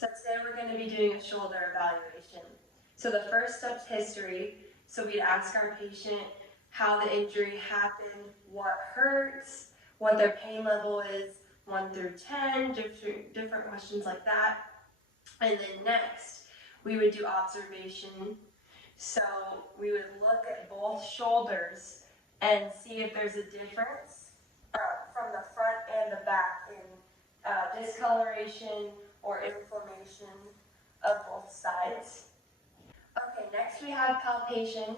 So today we're going to be doing a shoulder evaluation. So the first step is history. So we'd ask our patient how the injury happened, what hurts, what their pain level is, 1 through 10, different questions like that. And then next, we would do observation. So we would look at both shoulders and see if there's a difference from the front and the back in discoloration or inflammation of both sides. Okay, next we have palpation.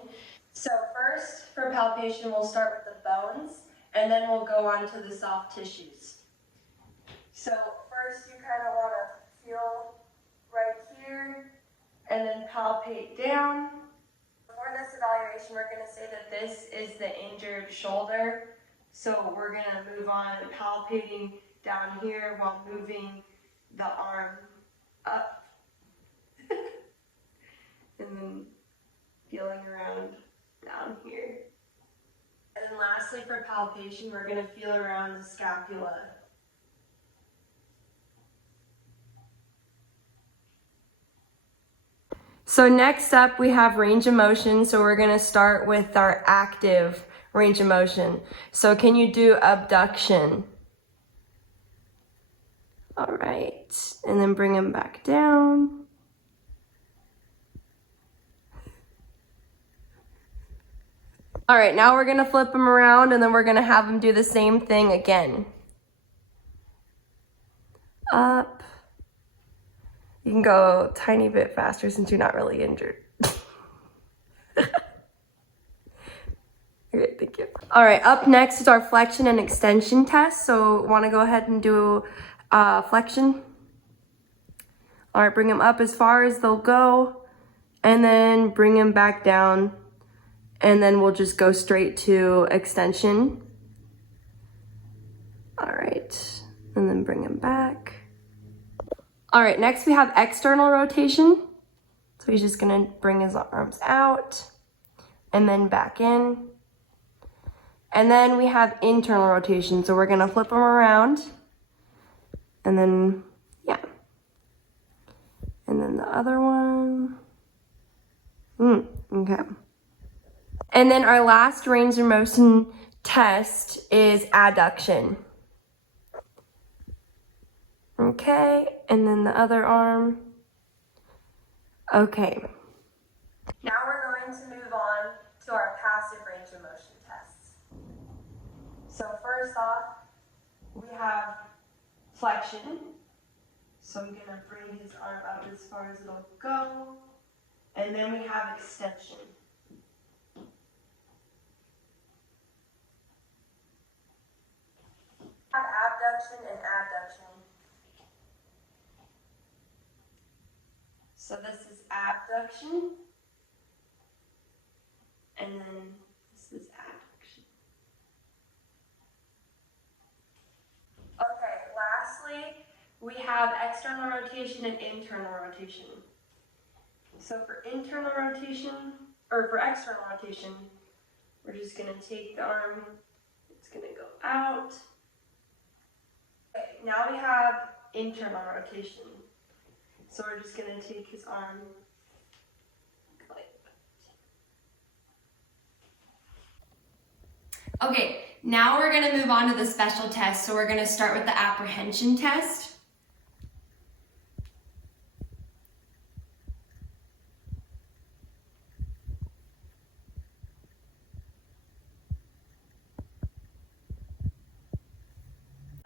So first, for palpation, we'll start with the bones, and then we'll go on to the soft tissues. So first, you kind of want to feel right here, and then palpate down. For this evaluation, we're going to say that this is the injured shoulder. So we're going to move on to palpating down here while moving the arm up. And then feeling around down here. And then lastly, for palpation, we're going to feel around the scapula. So next up, we have range of motion. So we're going to start with our active range of motion. So can you do abduction? All right, and then bring them back down. All right, now we're gonna flip them around and then we're gonna have them do the same thing again. Up. You can go a tiny bit faster since you're not really injured. Okay, thank you. All right, up next is our flexion and extension test. So wanna go ahead and do flexion. All right, bring them up as far as they'll go and then bring them back down. And then we'll just go straight to extension. All right, and then bring him back. All right, next we have external rotation. So he's just gonna bring his arms out and then back in. And then we have internal rotation. So we're gonna flip them around and then, yeah. And then the other one. Okay. And then our last range of motion test is adduction. Okay, and then the other arm. Okay. Now we're going to move on to our passive range of motion tests. So first off, we have flexion. So I'm gonna bring his arm up as far as it'll go. And then we have extension. Have abduction and adduction. So this is abduction, and then this is adduction. Okay, lastly, we have external rotation and internal rotation. So for internal rotation, or for external rotation, we're just gonna take the arm, it's gonna go out. Okay, now we have internal rotation. So we're just gonna take his arm like that. Okay, now we're gonna move on to the special test. So we're gonna start with the apprehension test.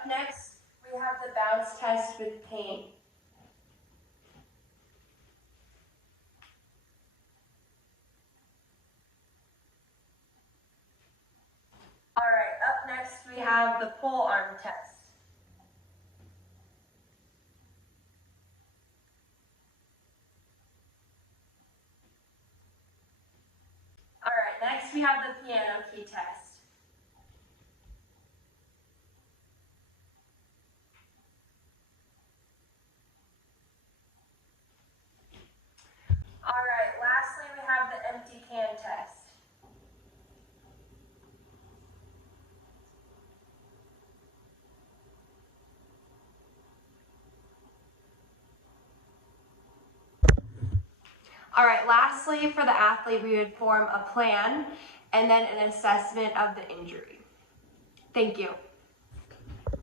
Next, we have the bounce test with pain. All right, up next we have the pull arm test. All right, next we have the piano key test. All right, lastly we have the empty can test. All right, lastly, for the athlete, we would form a plan and then an assessment of the injury. Thank you.